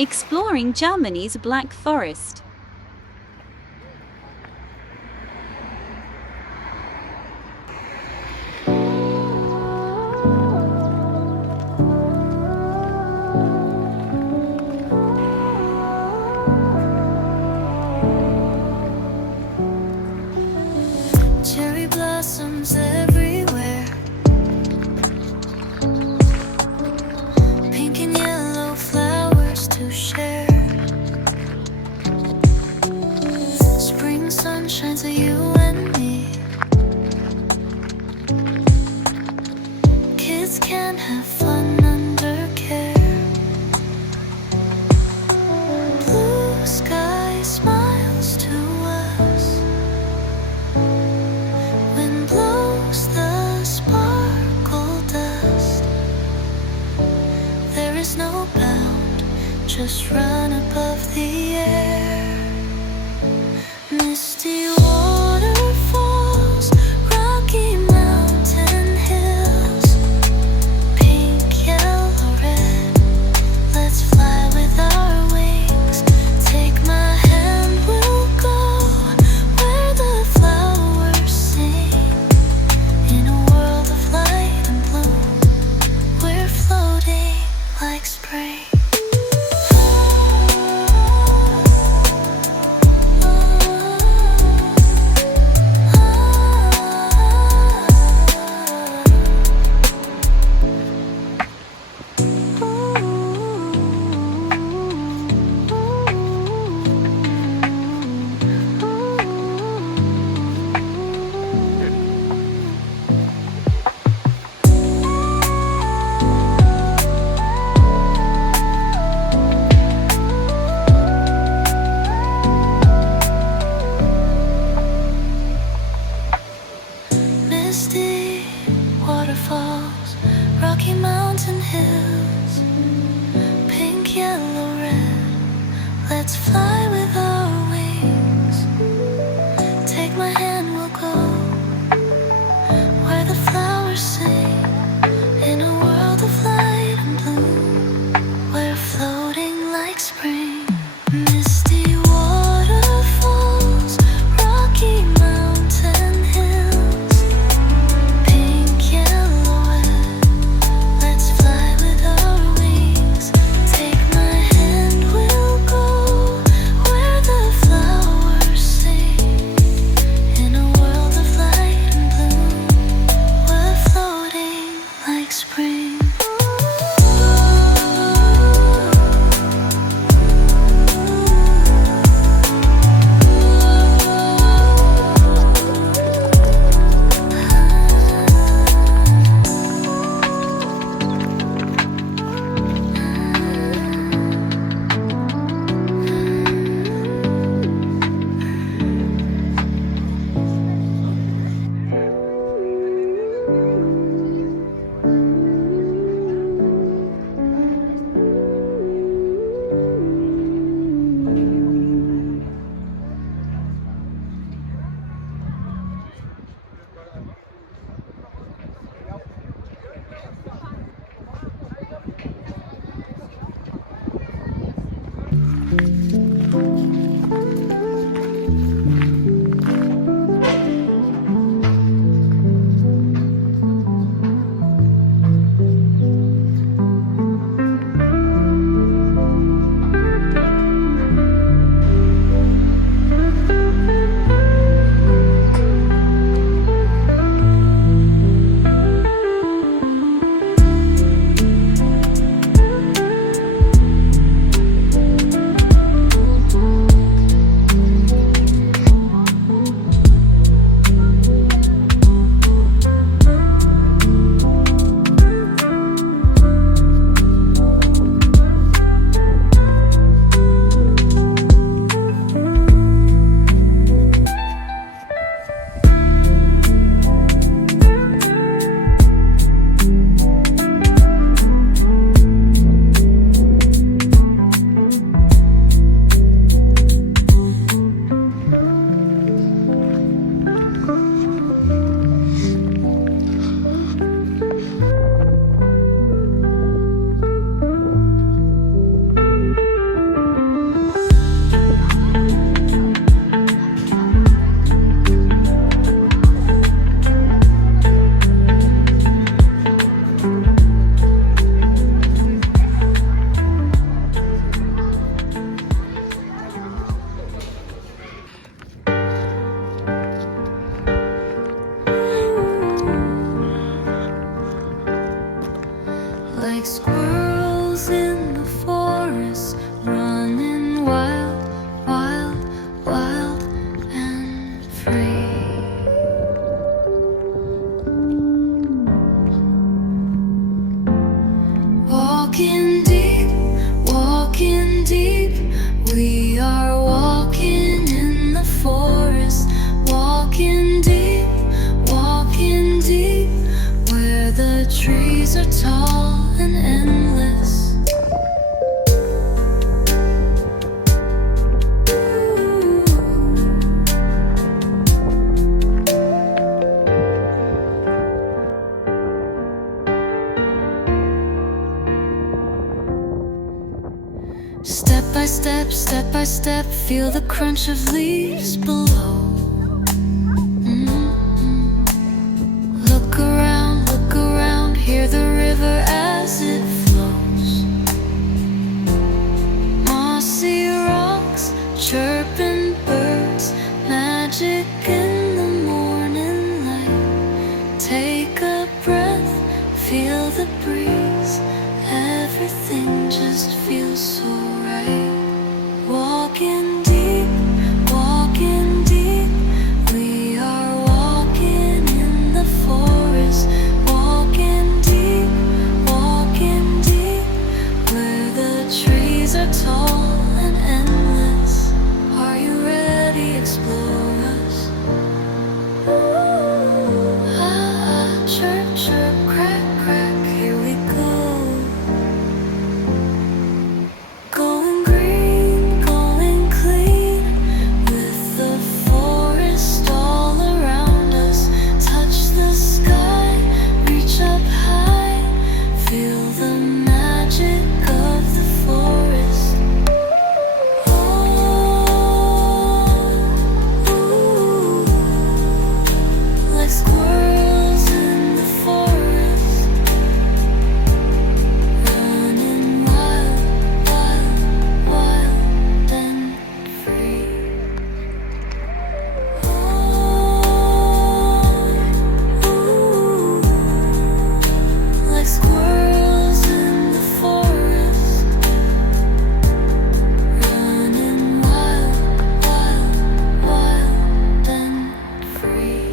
Exploring Germany's Black Forest. Cherry blossoms everywhere, pink and yellow flowers to share. Spring sun shines on you and me. Kids can have fun under care. Blue sky smiles to us. Wind blows the sparkle dust. There is no bound, just run above the air. Misty waterfalls, rocky mountain hills, pink, yellow, red. Let's fly with our wings. Take my hand, we'll go where the flowers sing. In a world of light and blue, we're floating like spring. Misty waterfalls, rocky mountain hills, pink, yellow, red. Let's fly with our wings. Take my hand, we'll go where the flowers sing. In a world of light and blue, we're floating like spring. Misty waterfalls, rocky mountain hills, pink, yellow, red. Let's fly with our wings. Take my hand, we'll go where the flowers sing. In a world of light and blue, we're floating like spring. and endless. Step by step, feel the crunch of leaves below. Look around, hear the river as it flows. Mossy rocks, chirping birds, magic in the morning light. Take a breath, feel the breeze, everything just feels so right. Walking deep, we are walking in the forest. Walking deep, where the trees are tall and endless. Are you ready, explorers? Chirp, chirp, crack, crack, here we go. Going green, going clean, with the forest all around us. Touch the sky, reach up high, feel the magic of the forest. Like squirrels in the forest, running wild, wild and free. Like squirrels in the forest, running wild, wild and free.